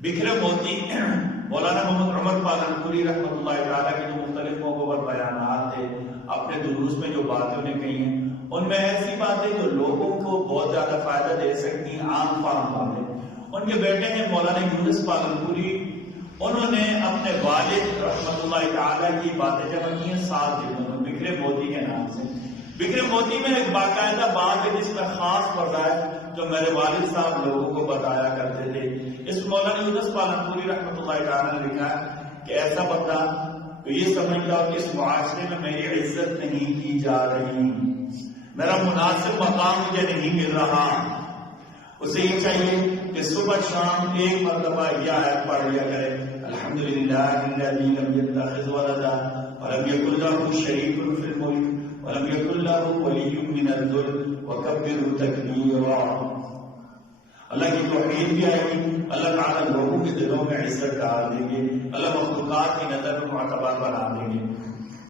بکھرے موتی مولانا محمد عمر پالنپوری رحمۃ اللہ تعالیٰ کے جو مختلف موقعوں پر بیانات تھے، اپنے دروس میں جو باتیں انہیں کہی ہیں، ان میں ایسی باتیں جو لوگوں کو بہت زیادہ فائدہ دے سکتی ہیں، عام فہم والے۔ ان کے بیٹے ہیں مولانا یونس پالنپوری، انہوں نے اپنے والد رحمۃ اللہ تعالیٰ کی باتیں جمع کی ہیں 7 جلدوں میں، بکھرے موتی کے نام سے۔ بکھرے موتی میں ایک باقاعدہ بات ہے جس میں خاص فضائل جو میرے والد صاحب لوگوں کو بتایا کرتے تھے۔ اس مولانا یونس پالنپوری رحمۃ اللہ تعالیٰ نے لکھا ہے کہ ایسا بندہ تو یہ سمجھتا ہو کہ اس معاشرے میں میری عزت نہیں کی جا رہی، میرا مناسب مقام مجھے نہیں مل رہا، اسے یہ چاہیے کہ صبح شام ایک مرتبہ یہ آیت پڑھ لیا کرے، الحمدللہ الذی لم یتخذ ولدا ولم یکن لہ شریک فی الملک ولم یکن لہ ولی من الذل وکبرہ تکبیرا۔ اللہ کی توحید بھی آئے گی، اللہ تعالیٰ لوگوں کے دلوں میں عزت ڈال دیں گے، اللہ مخلوقات کی نظر میں معتبر بنا دیں گے۔